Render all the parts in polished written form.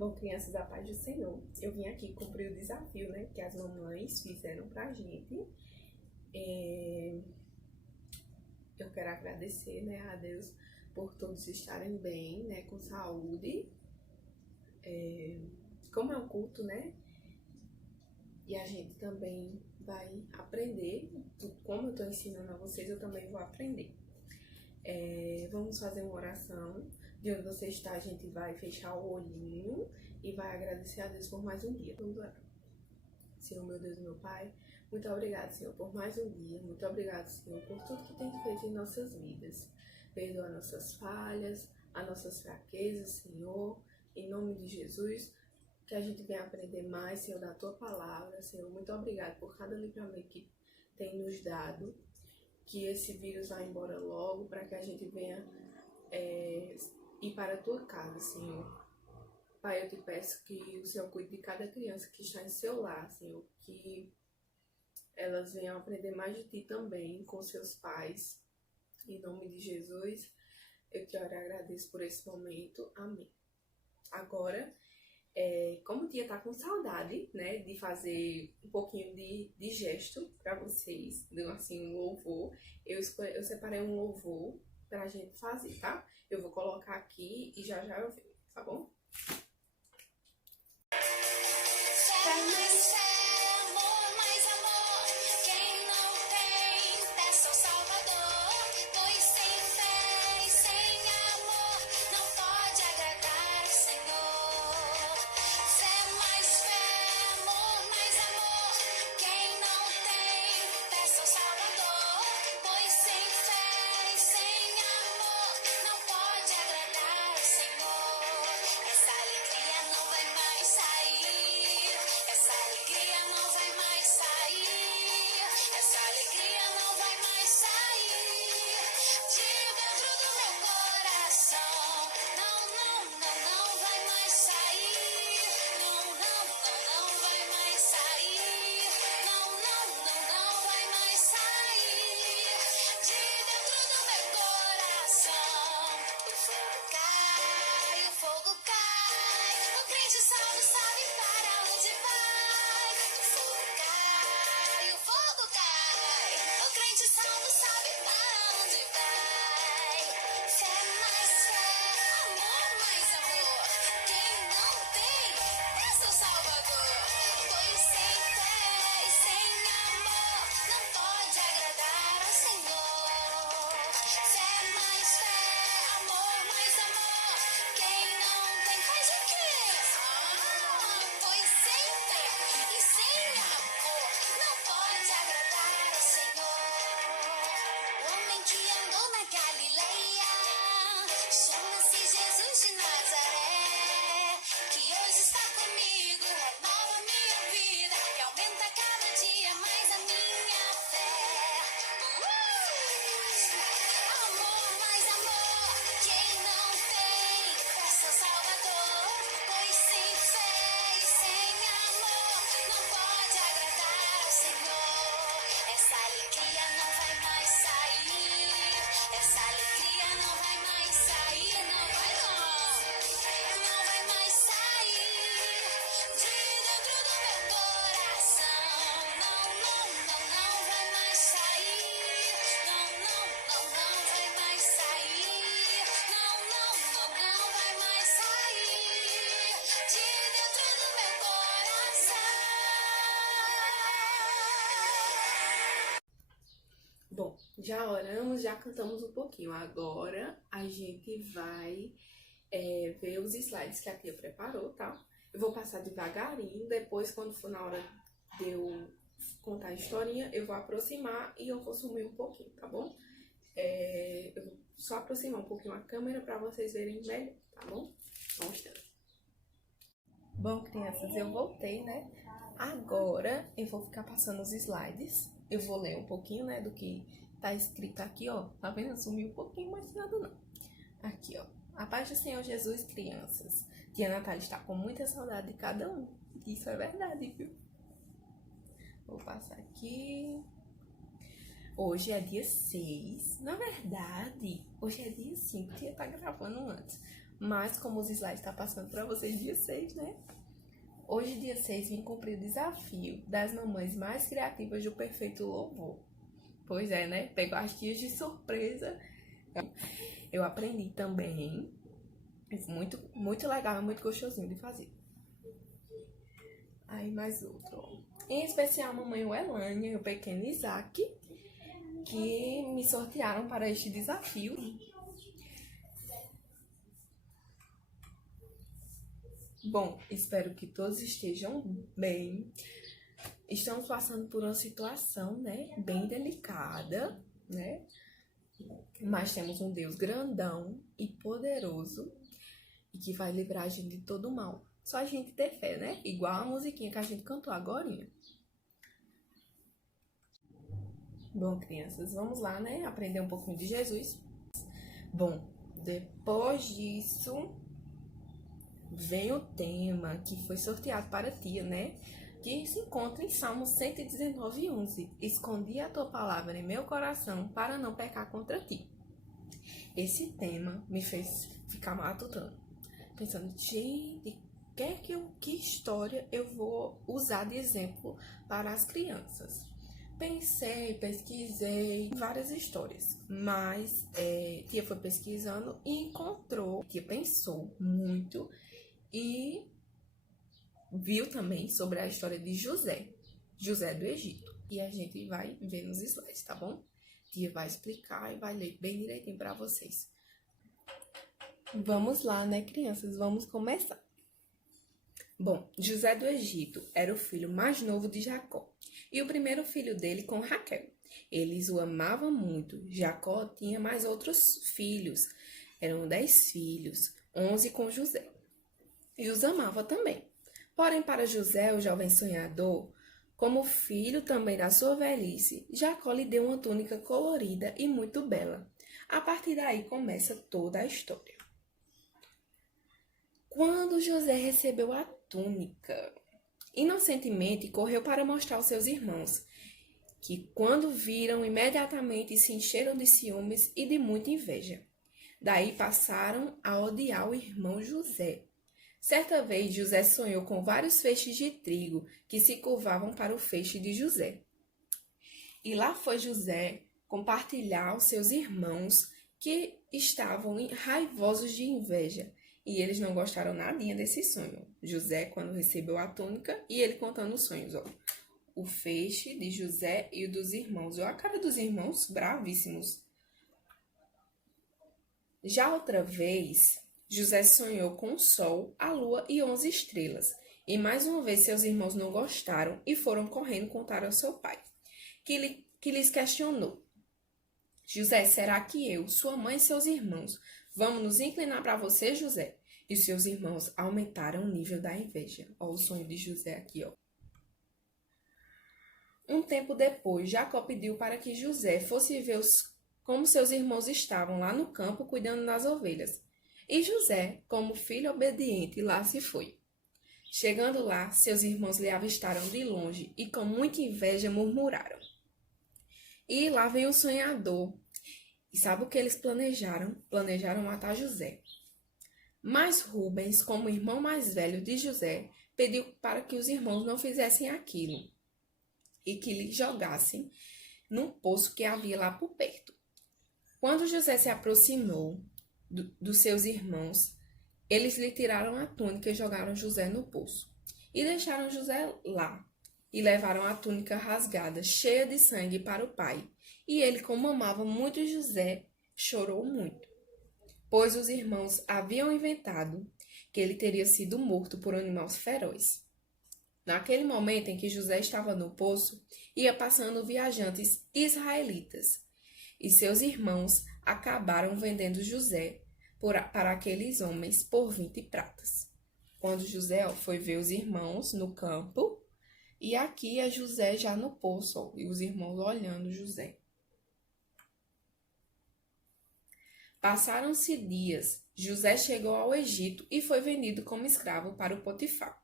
Bom, crianças da paz do Senhor, eu vim aqui cumprir o desafio, né, que as mamães fizeram pra gente. Eu quero agradecer, né, a Deus por todos estarem bem, né, com saúde. Como é um culto, né, e a gente também vai aprender, como eu tô ensinando a vocês, eu também vou aprender. Vamos fazer uma oração. De onde você está, a gente vai fechar o olhinho e vai agradecer a Deus por mais um dia. Vamos orar. Senhor, meu Deus, meu Pai, muito obrigado, Senhor, por mais um dia. Muito obrigado, Senhor, por tudo que tem feito em nossas vidas. Perdoa nossas falhas, as nossas fraquezas, Senhor. Em nome de Jesus, que a gente venha aprender mais, Senhor, da Tua Palavra. Senhor, muito obrigado por cada livramento que tem nos dado. Que esse vírus vá embora logo, para que a gente venha ir para a Tua casa, Senhor. Pai, eu te peço que o Senhor cuide de cada criança que está em seu lar, Senhor. Que elas venham aprender mais de Ti também, com seus pais. Em nome de Jesus, eu te oro e agradeço por esse momento. Amém. Agora, como tia tá com saudade, né, de fazer um pouquinho de gesto para vocês, assim, um louvor, eu separei um louvor pra gente fazer, tá? Eu vou colocar aqui e já eu venho, tá bom? Bom, já oramos, já cantamos um pouquinho. Agora a gente vai ver os slides que a tia preparou, tá? Eu vou passar devagarinho, depois quando for na hora de eu contar a historinha, eu vou aproximar e eu vou sumir um pouquinho, tá bom? Eu vou só aproximar um pouquinho a câmera para vocês verem melhor, tá bom? Mostrando. Bom, crianças, eu voltei, né? Agora eu vou ficar passando os slides. Eu vou ler um pouquinho, né, do que tá escrito aqui, ó. Tá vendo? Sumiu um pouquinho, mas nada não. Aqui, ó. A paz do Senhor Jesus, crianças. Tia Natália está com muita saudade de cada um. Isso é verdade, viu? Vou passar aqui. Hoje é dia 6. Na verdade, hoje é dia 5. Tia tá gravando antes. Mas como os slides estão passando para vocês dia 6, né? Hoje, dia 6, vim cumprir o desafio das mamães mais criativas do Perfeito Louvor. Pois é, né? Pegou as tias de surpresa. Eu aprendi também. Muito, muito legal, muito gostosinho de fazer. Aí mais outro. Em especial a mamãe Elânia e o pequeno Isaac, que me sortearam para este desafio. Bom, espero que todos estejam bem. Estamos passando por uma situação, né, bem delicada, né? Mas temos um Deus grandão e poderoso e que vai livrar a gente de todo mal. Só a gente ter fé, né? Igual a musiquinha que a gente cantou agorinha. Bom, crianças, vamos lá, né? Aprender um pouquinho de Jesus. Bom, depois disso, vem o tema que foi sorteado para a tia, né? Que se encontra em Salmo 119:11. Escondi a tua palavra em meu coração para não pecar contra ti. Esse tema me fez ficar matutando, pensando, gente, que história eu vou usar de exemplo para as crianças? Pensei, pesquisei várias histórias, mas tia foi pesquisando e encontrou, tia pensou muito e viu também sobre a história de José do Egito. E a gente vai ver nos slides, tá bom? Tia vai explicar e vai ler bem direitinho para vocês. Vamos lá, né, crianças? Vamos começar. Bom, José do Egito era o filho mais novo de Jacó e o primeiro filho dele com Raquel. Eles o amavam muito. Jacó tinha mais outros filhos. Eram 10 filhos, 11 com José. E os amava também. Porém, para José, o jovem sonhador, como filho também da sua velhice, Jacó lhe deu uma túnica colorida e muito bela. A partir daí começa toda a história. Quando José recebeu a túnica, inocentemente correu para mostrar aos seus irmãos, que quando viram, imediatamente se encheram de ciúmes e de muita inveja. Daí passaram a odiar o irmão José. Certa vez, José sonhou com vários feixes de trigo que se curvavam para o feixe de José. E lá foi José compartilhar aos seus irmãos que estavam raivosos de inveja. E eles não gostaram nadinha desse sonho. José, quando recebeu a túnica, e ele contando os sonhos, ó. O feixe de José e o dos irmãos. Olha a cara dos irmãos, bravíssimos. Já outra vez, José sonhou com o sol, a lua e 11 estrelas. E mais uma vez seus irmãos não gostaram e foram correndo contar ao seu pai, que lhes questionou. José, será que eu, sua mãe e seus irmãos, vamos nos inclinar para você, José? E seus irmãos aumentaram o nível da inveja. Olha o sonho de José aqui, ó. Um tempo depois, Jacó pediu para que José fosse ver como seus irmãos estavam lá no campo cuidando das ovelhas. E José, como filho obediente, lá se foi. Chegando lá, seus irmãos lhe avistaram de longe e com muita inveja murmuraram. E lá veio o sonhador. E sabe o que eles planejaram? Planejaram matar José. Mas Rubens, como irmão mais velho de José, pediu para que os irmãos não fizessem aquilo e que lhe jogassem num poço que havia lá por perto. Quando José se aproximou dos seus irmãos, eles lhe tiraram a túnica e jogaram José no poço. E deixaram José lá. E levaram a túnica rasgada, cheia de sangue, para o pai. E ele, como amava muito José, chorou muito, pois os irmãos haviam inventado que ele teria sido morto por um animal feroz. Naquele momento em que José estava no poço, ia passando viajantes israelitas, e seus irmãos acabaram vendendo José para aqueles homens por 20 pratas. Quando José foi ver os irmãos no campo, e aqui é José já no poço, e os irmãos olhando José. Passaram-se dias, José chegou ao Egito e foi vendido como escravo para o Potifar.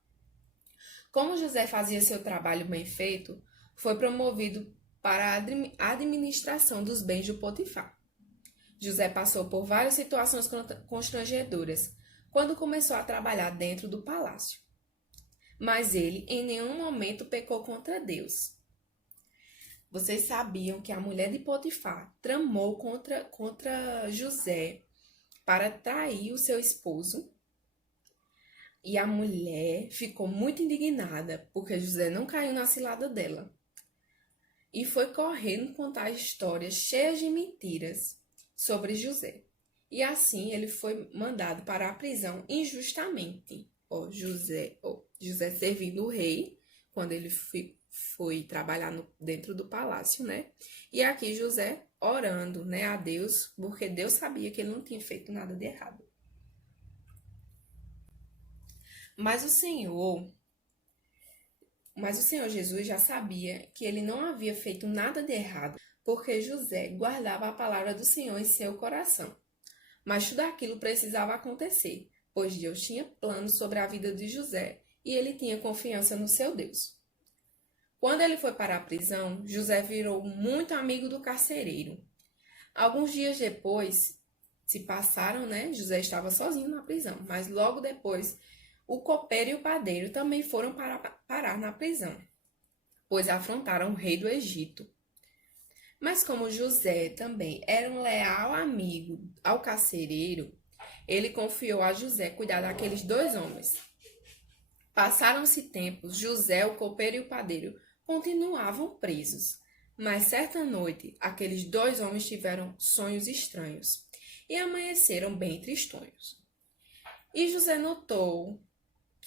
Como José fazia seu trabalho bem feito, foi promovido para a administração dos bens do Potifar. José passou por várias situações constrangedoras, quando começou a trabalhar dentro do palácio. Mas ele em nenhum momento pecou contra Deus. Vocês sabiam que a mulher de Potifar tramou contra José para trair o seu esposo? E a mulher ficou muito indignada porque José não caiu na cilada dela. E foi correndo contar histórias cheias de mentiras sobre José. E assim ele foi mandado para a prisão injustamente. José servindo o rei, quando ele foi trabalhar dentro do palácio, né? E aqui José orando, né, a Deus, porque Deus sabia que ele não tinha feito nada de errado. Mas o Senhor Jesus já sabia que ele não havia feito nada de errado, porque José guardava a palavra do Senhor em seu coração. Mas tudo aquilo precisava acontecer, pois Deus tinha planos sobre a vida de José e ele tinha confiança no seu Deus. Quando ele foi para a prisão, José virou muito amigo do carcereiro. Alguns dias depois se passaram, né? José estava sozinho na prisão, mas logo depois o copeiro e o padeiro também foram parar na prisão, pois afrontaram o rei do Egito. Mas como José também era um leal amigo ao carcereiro, ele confiou a José cuidar daqueles 2 homens. Passaram-se tempos, José, o copeiro e o padeiro continuavam presos. Mas certa noite, aqueles 2 homens tiveram sonhos estranhos e amanheceram bem tristonhos. E José notou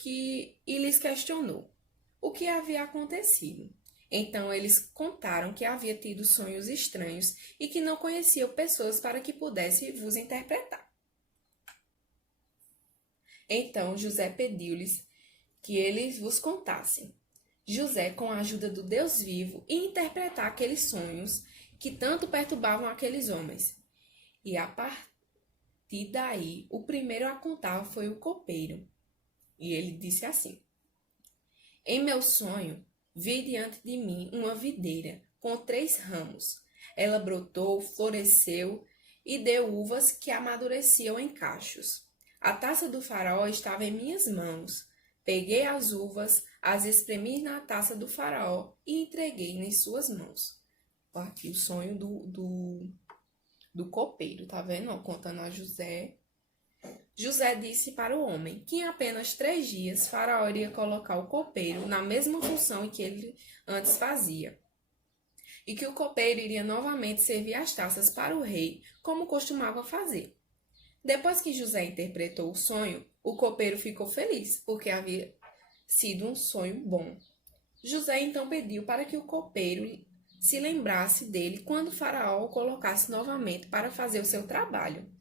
e lhes questionou o que havia acontecido. Então eles contaram que havia tido sonhos estranhos e que não conheciam pessoas para que pudesse vos interpretar. Então José pediu-lhes que eles vos contassem. José, com a ajuda do Deus vivo, ia interpretar aqueles sonhos que tanto perturbavam aqueles homens. E a partir daí, o primeiro a contar foi o copeiro. E ele disse assim: Em meu sonho, vi diante de mim uma videira com 3 ramos. Ela brotou, floresceu e deu uvas que amadureciam em cachos. A taça do faraó estava em minhas mãos. Peguei as uvas, as espremi na taça do faraó e entreguei nas suas mãos. Aqui o sonho do copeiro, tá vendo? Contando a José. José disse para o homem que em apenas 3 dias Faraó iria colocar o copeiro na mesma função em que ele antes fazia, e que o copeiro iria novamente servir as taças para o rei, como costumava fazer. Depois que José interpretou o sonho, o copeiro ficou feliz, porque havia sido um sonho bom. José então pediu para que o copeiro se lembrasse dele quando Faraó o colocasse novamente para fazer o seu trabalho.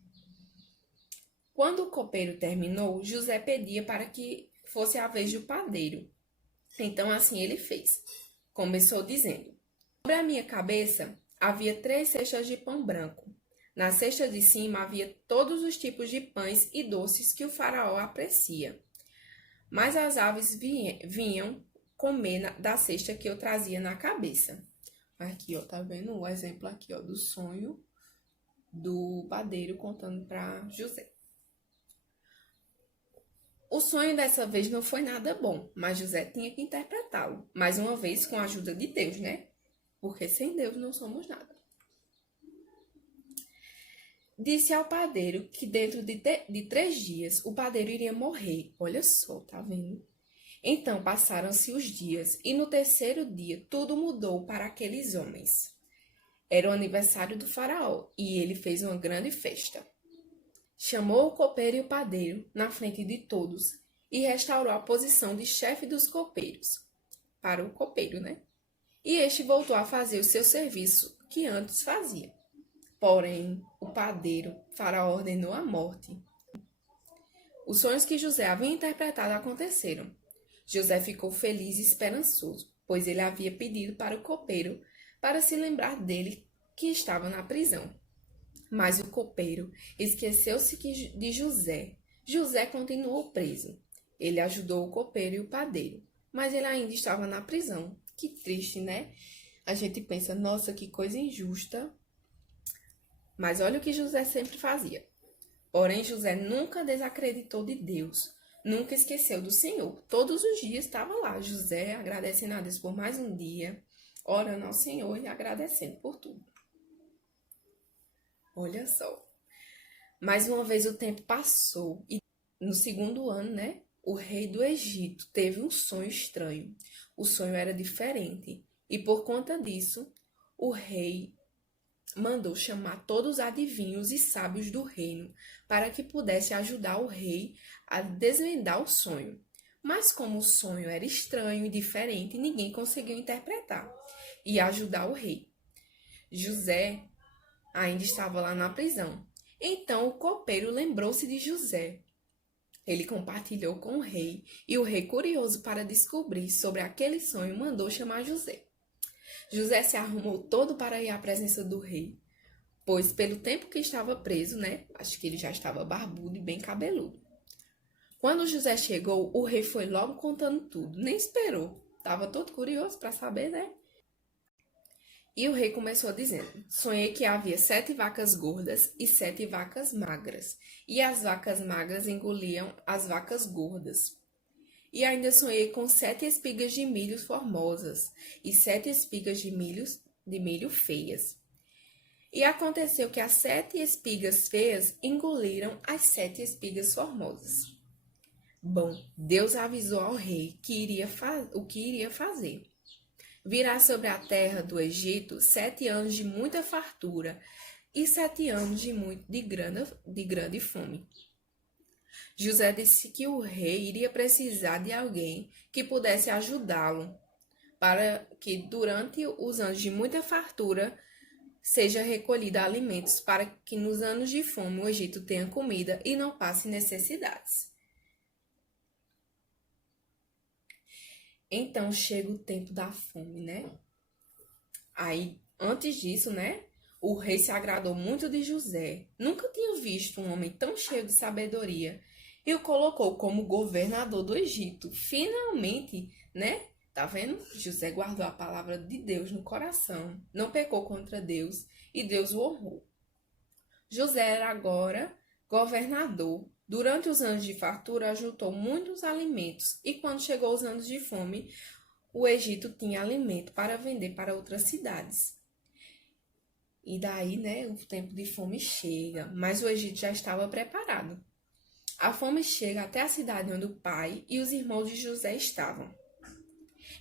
Quando o copeiro terminou, José pedia para que fosse a vez do padeiro. Então assim ele fez. Começou dizendo: Sobre a minha cabeça havia 3 cestas de pão branco. Na cesta de cima havia todos os tipos de pães e doces que o faraó aprecia. Mas as aves vinham comer da cesta que eu trazia na cabeça. Aqui, ó, tá vendo o exemplo aqui, ó, do sonho do padeiro contando para José. O sonho dessa vez não foi nada bom, mas José tinha que interpretá-lo, mais uma vez com a ajuda de Deus, né? Porque sem Deus não somos nada. Disse ao padeiro que dentro de 3 dias o padeiro iria morrer. Olha só, tá vendo? Então passaram-se os dias e no 3º dia tudo mudou para aqueles homens. Era o aniversário do faraó e ele fez uma grande festa. Chamou o copeiro e o padeiro na frente de todos e restaurou a posição de chefe dos copeiros para o copeiro, né? E este voltou a fazer o seu serviço que antes fazia. Porém, o padeiro, Faraó, ordenou a morte. Os sonhos que José havia interpretado aconteceram. José ficou feliz e esperançoso, pois ele havia pedido para o copeiro para se lembrar dele que estava na prisão. Mas o copeiro esqueceu-se de José. José continuou preso. Ele ajudou o copeiro e o padeiro, mas ele ainda estava na prisão. Que triste, né? A gente pensa, nossa, que coisa injusta. Mas olha o que José sempre fazia. Porém, José nunca desacreditou de Deus, nunca esqueceu do Senhor. Todos os dias estava lá, José agradecendo a Deus por mais um dia, orando ao Senhor e agradecendo por tudo. Olha só. Mais uma vez o tempo passou e no segundo ano, né, o rei do Egito teve um sonho estranho. O sonho era diferente e por conta disso, o rei mandou chamar todos os adivinhos e sábios do reino para que pudesse ajudar o rei a desvendar o sonho. Mas como o sonho era estranho e diferente, ninguém conseguiu interpretar e ajudar o rei. José ainda estava lá na prisão. Então o copeiro lembrou-se de José. Ele compartilhou com o rei, e o rei, curioso para descobrir sobre aquele sonho, mandou chamar José. José se arrumou todo para ir à presença do rei, pois pelo tempo que estava preso, né, acho que ele já estava barbudo e bem cabeludo. Quando José chegou, o rei foi logo contando tudo, nem esperou. Estava todo curioso para saber, né? E o rei começou dizendo: sonhei que havia 7 vacas gordas e 7 vacas magras, e as vacas magras engoliam as vacas gordas. E ainda sonhei com 7 espigas de milho formosas e 7 espigas de milho feias. E aconteceu que as 7 espigas feias engoliram as 7 espigas formosas. Bom, Deus avisou ao rei que o que iria fazer. Virá sobre a terra do Egito 7 anos de muita fartura e 7 anos de grande fome. José disse que o rei iria precisar de alguém que pudesse ajudá-lo, para que durante os anos de muita fartura seja recolhido alimentos, para que nos anos de fome o Egito tenha comida e não passe necessidades. Então chega o tempo da fome, né? Aí, antes disso, né? O rei se agradou muito de José. Nunca tinha visto um homem tão cheio de sabedoria e o colocou como governador do Egito. Finalmente, né? Tá vendo? José guardou a palavra de Deus no coração, não pecou contra Deus e Deus o honrou. José era agora governador. Durante os anos de fartura, ajuntou muitos alimentos e quando chegou os anos de fome, o Egito tinha alimento para vender para outras cidades. E daí, né, o tempo de fome chega, mas o Egito já estava preparado. A fome chega até a cidade onde o pai e os irmãos de José estavam.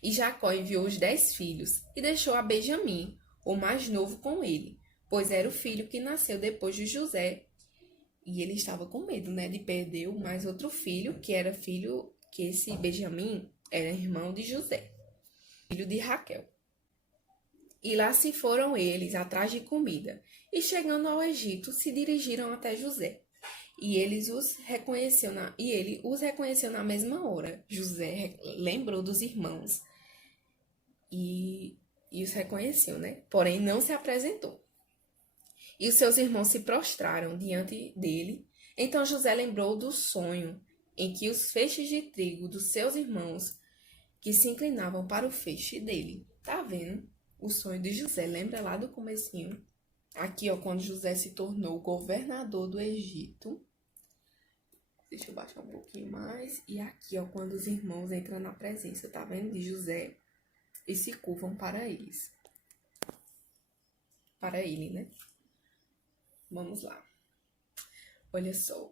E Jacó enviou os 10 filhos e deixou a Benjamim, o mais novo, com ele, pois era o filho que nasceu depois de José. E ele estava com medo, né, de perder o mais outro filho, que era filho, que esse Benjamim era irmão de José, filho de Raquel. E lá se foram eles atrás de comida, e chegando ao Egito, se dirigiram até José. E ele os reconheceu na mesma hora. José lembrou dos irmãos e os reconheceu, né? Porém, não se apresentou. E os seus irmãos se prostraram diante dele. Então José lembrou do sonho em que os feixes de trigo dos seus irmãos que se inclinavam para o feixe dele. Tá vendo? O sonho de José, lembra lá do comecinho? Aqui, ó, quando José se tornou governador do Egito. Deixa eu baixar um pouquinho mais. E aqui, ó, quando os irmãos entram na presença, tá vendo? De José e se curvam para eles. Para ele, né? Vamos lá. Olha só.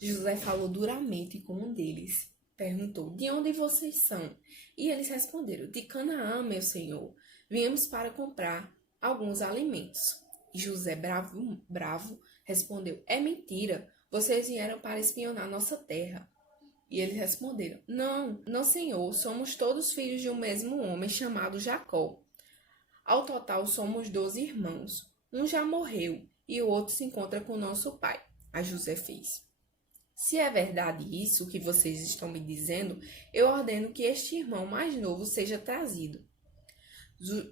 José falou duramente com um deles. Perguntou: de onde vocês são? E eles responderam: de Canaã, meu senhor. Viemos para comprar alguns alimentos. E José, bravo, respondeu: é mentira. Vocês vieram para espionar nossa terra. E eles responderam: não, senhor. Somos todos filhos de um mesmo homem chamado Jacó. Ao total, somos 12 irmãos. Um já morreu e o outro se encontra com nosso pai. Aí José fez: se é verdade isso que vocês estão me dizendo, eu ordeno que este irmão mais novo seja trazido.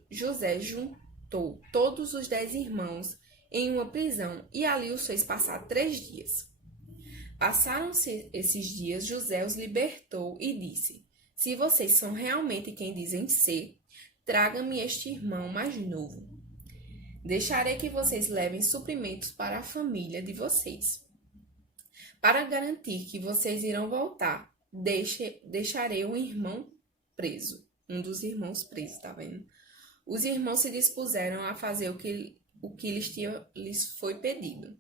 José juntou todos os 10 irmãos em uma prisão e ali os fez passar 3 dias. Passaram-se esses dias, José os libertou e disse: se vocês são realmente quem dizem ser, traga-me este irmão mais novo. Deixarei que vocês levem suprimentos para a família de vocês. Para garantir que vocês irão voltar, deixarei um irmão preso. Um dos irmãos presos, tá vendo? Os irmãos se dispuseram a fazer o que lhes foi pedido.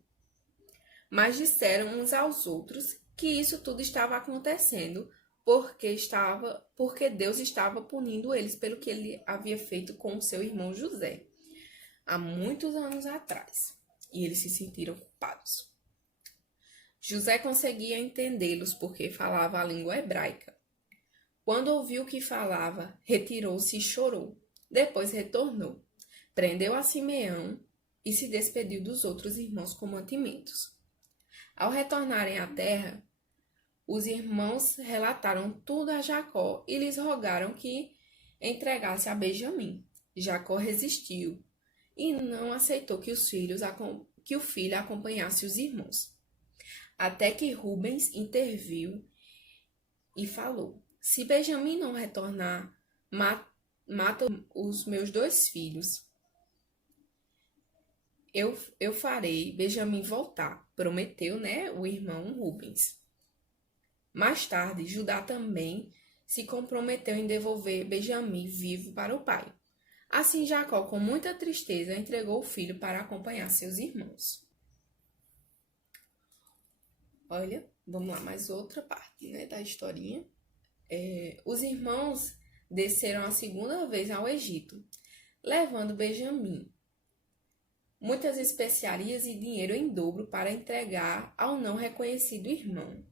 Mas disseram uns aos outros que isso tudo estava acontecendo porque Deus estava punindo eles pelo que ele havia feito com o seu irmão José, há muitos anos atrás. E eles se sentiram culpados. José conseguia entendê-los porque falava a língua hebraica. Quando ouviu o que falava, retirou-se e chorou. Depois retornou, prendeu a Simeão e se despediu dos outros irmãos com mantimentos. Ao retornarem à terra, os irmãos relataram tudo a Jacó e lhes rogaram que entregasse a Benjamim. Jacó resistiu e não aceitou que o filho acompanhasse os irmãos. Até que Rubens interviu e falou: se Benjamim não retornar, mata os meus 2 filhos. Eu farei Benjamim voltar, prometeu, o irmão Rubens. Mais tarde, Judá também se comprometeu em devolver Benjamim vivo para o pai. Assim, Jacó, com muita tristeza, entregou o filho para acompanhar seus irmãos. Olha, vamos lá, mais outra parte, da historinha. Os irmãos desceram a segunda vez ao Egito, levando Benjamim, muitas especiarias e dinheiro em dobro para entregar ao não reconhecido irmão.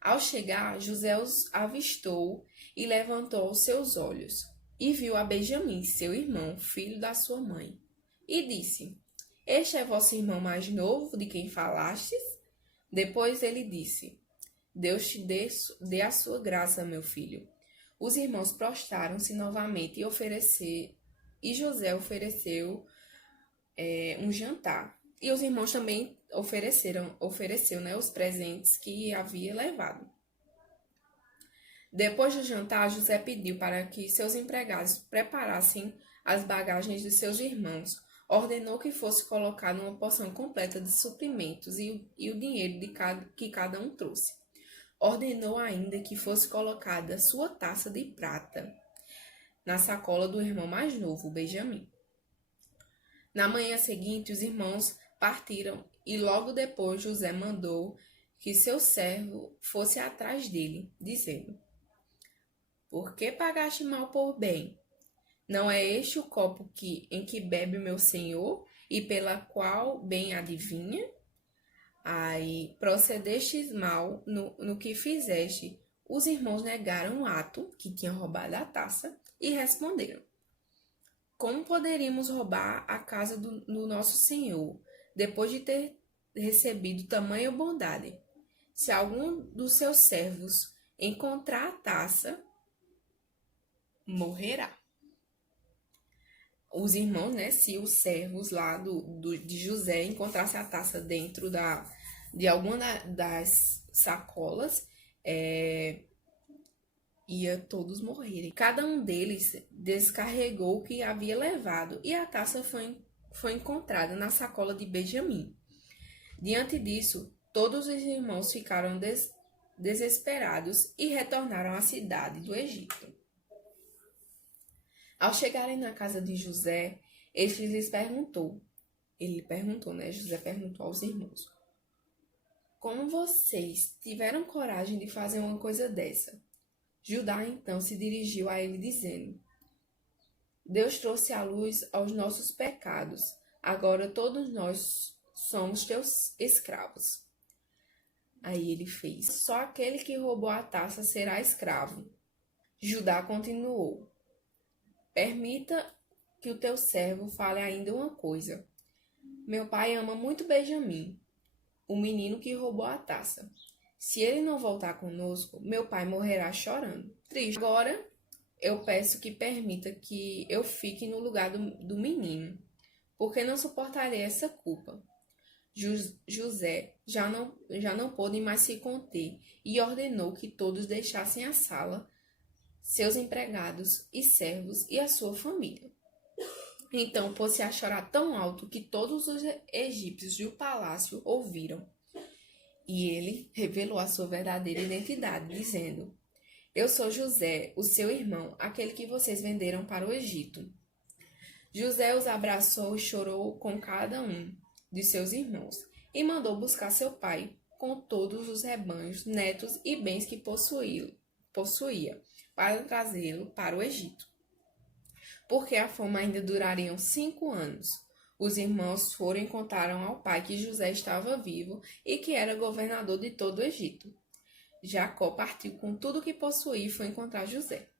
Ao chegar, José os avistou e levantou os seus olhos, e viu a Benjamim, seu irmão, filho da sua mãe, e disse: este é vosso irmão mais novo, de quem falastes? Depois ele disse: Deus te dê a sua graça, meu filho. Os irmãos prostraram-se novamente e José ofereceu um jantar. E os irmãos também ofereceu, os presentes que havia levado. Depois do jantar, José pediu para que seus empregados preparassem as bagagens de seus irmãos. Ordenou que fosse colocada uma porção completa de suprimentos e o dinheiro que cada um trouxe. Ordenou ainda que fosse colocada sua taça de prata na sacola do irmão mais novo, Benjamim. Na manhã seguinte, os irmãos partiram e logo depois José mandou que seu servo fosse atrás dele, dizendo: por que pagaste mal por bem? Não é este o copo em que bebe meu senhor e pela qual bem adivinha? Aí procedestes mal no que fizeste. Os irmãos negaram o ato, que tinham roubado a taça, e responderam: como poderíamos roubar a casa do nosso senhor, depois de ter recebido tamanha bondade? Se algum dos seus servos encontrar a taça, morrerá. Os irmãos, se os servos lá de José encontrassem a taça dentro de alguma das sacolas, ia todos morrerem. Cada um deles descarregou o que havia levado e a taça foi encontrada na sacola de Benjamim. Diante disso, todos os irmãos ficaram desesperados e retornaram à cidade do Egito. Ao chegarem na casa de José, José perguntou aos irmãos: como vocês tiveram coragem de fazer uma coisa dessa? Judá então se dirigiu a ele dizendo: Deus trouxe à luz aos nossos pecados, agora todos nós somos teus escravos. Aí ele fez: só aquele que roubou a taça será escravo. Judá continuou: permita que o teu servo fale ainda uma coisa. Meu pai ama muito Benjamim, o menino que roubou a taça. Se ele não voltar conosco, meu pai morrerá chorando. Triste. Agora, eu peço que permita que eu fique no lugar do menino, porque não suportarei essa culpa. José já não pôde mais se conter e ordenou que todos deixassem a sala, seus empregados e servos e a sua família. Então pôs-se a chorar tão alto que todos os egípcios do palácio ouviram. E ele revelou a sua verdadeira identidade, dizendo: Eu sou José, o seu irmão, aquele que vocês venderam para o Egito. José os abraçou e chorou com cada um de seus irmãos, e mandou buscar seu pai com todos os rebanhos, netos e bens que possuía para trazê-lo para o Egito. Porque a fome ainda duraria 5 anos. Os irmãos foram e contaram ao pai que José estava vivo e que era governador de todo o Egito. Jacó partiu com tudo o que possuía e foi encontrar José.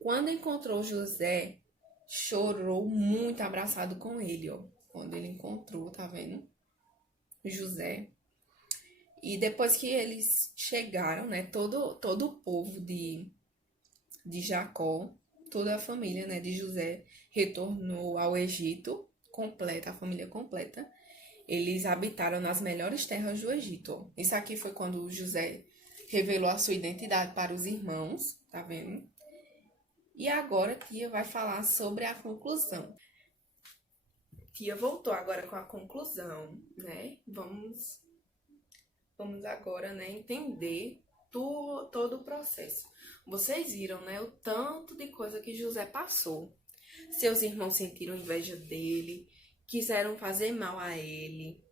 Quando encontrou José, chorou muito abraçado com ele, ó. Quando ele encontrou, tá vendo? José. E depois que eles chegaram, né, todo o povo de Jacó, toda a família, né, de José retornou ao Egito, completa, a família completa. Eles habitaram nas melhores terras do Egito, ó. Isso aqui foi quando José revelou a sua identidade para os irmãos, tá vendo? E agora Tia vai falar sobre a conclusão. Tia voltou agora com a conclusão, né? Vamos agora, né, entender todo o processo. Vocês viram, né, o tanto de coisa que José passou. Seus irmãos sentiram inveja dele, quiseram fazer mal a ele.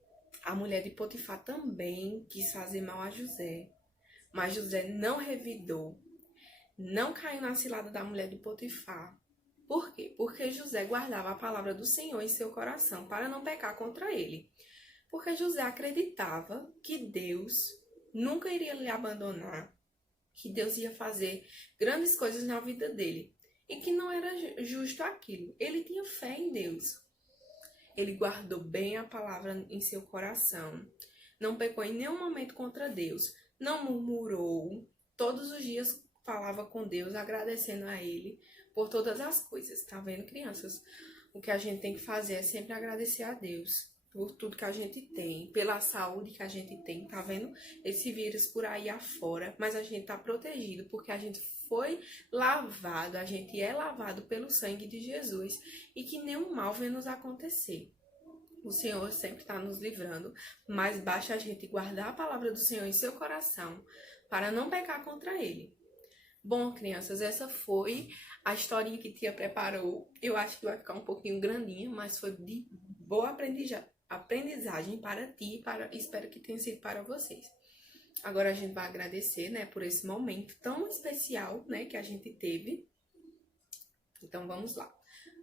A mulher de Potifar também quis fazer mal a José. Mas José não revidou, não caiu na cilada da mulher de Potifar. Por quê? Porque José guardava a palavra do Senhor em seu coração para não pecar contra ele. Porque José acreditava que Deus nunca iria lhe abandonar, que Deus ia fazer grandes coisas na vida dele e que não era justo aquilo. Ele tinha fé em Deus. Ele guardou bem a palavra em seu coração, não pecou em nenhum momento contra Deus, não murmurou, todos os dias falava com Deus, agradecendo a Ele por todas as coisas. Tá vendo, crianças? O que a gente tem que fazer é sempre agradecer a Deus por tudo que a gente tem, pela saúde que a gente tem, tá vendo? Esse vírus por aí afora, mas a gente tá protegido porque a gente foi lavado, a gente é lavado pelo sangue de Jesus e que nenhum mal venha nos acontecer. O Senhor sempre está nos livrando, mas basta a gente guardar a palavra do Senhor em seu coração para não pecar contra Ele. Bom, crianças, essa foi a historinha que Tia preparou. Eu acho que vai ficar um pouquinho grandinha, mas foi de boa aprendizagem para ti e espero que tenha sido para vocês. Agora a gente vai agradecer, né, por esse momento tão especial, né, que a gente teve. Então vamos lá.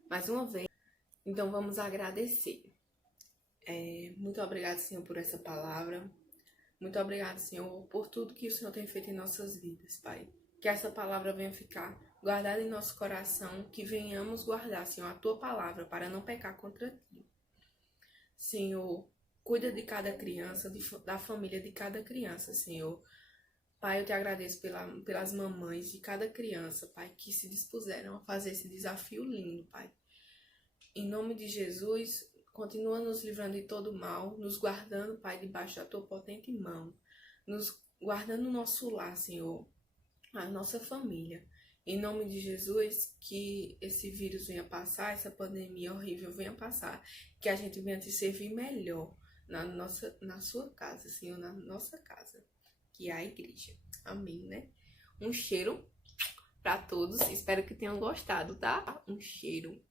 Mais uma vez. Então vamos agradecer. Muito obrigada, Senhor, por essa palavra. Muito obrigada, Senhor, por tudo que o Senhor tem feito em nossas vidas, Pai. Que essa palavra venha ficar guardada em nosso coração, que venhamos guardar, Senhor, a Tua palavra para não pecar contra Ti. Senhor, cuida de cada criança, da família de cada criança, Senhor. Pai, eu te agradeço pelas mamães de cada criança, Pai, que se dispuseram a fazer esse desafio lindo, Pai. Em nome de Jesus, continua nos livrando de todo mal, nos guardando, Pai, debaixo da Tua potente mão, nos guardando o nosso lar, Senhor, a nossa família. Em nome de Jesus, que esse vírus venha passar, essa pandemia horrível venha passar, que a gente venha te servir melhor na sua casa, Senhor, na nossa casa, que é a igreja. Amém, né? Um cheiro para todos, espero que tenham gostado, tá? Um cheiro.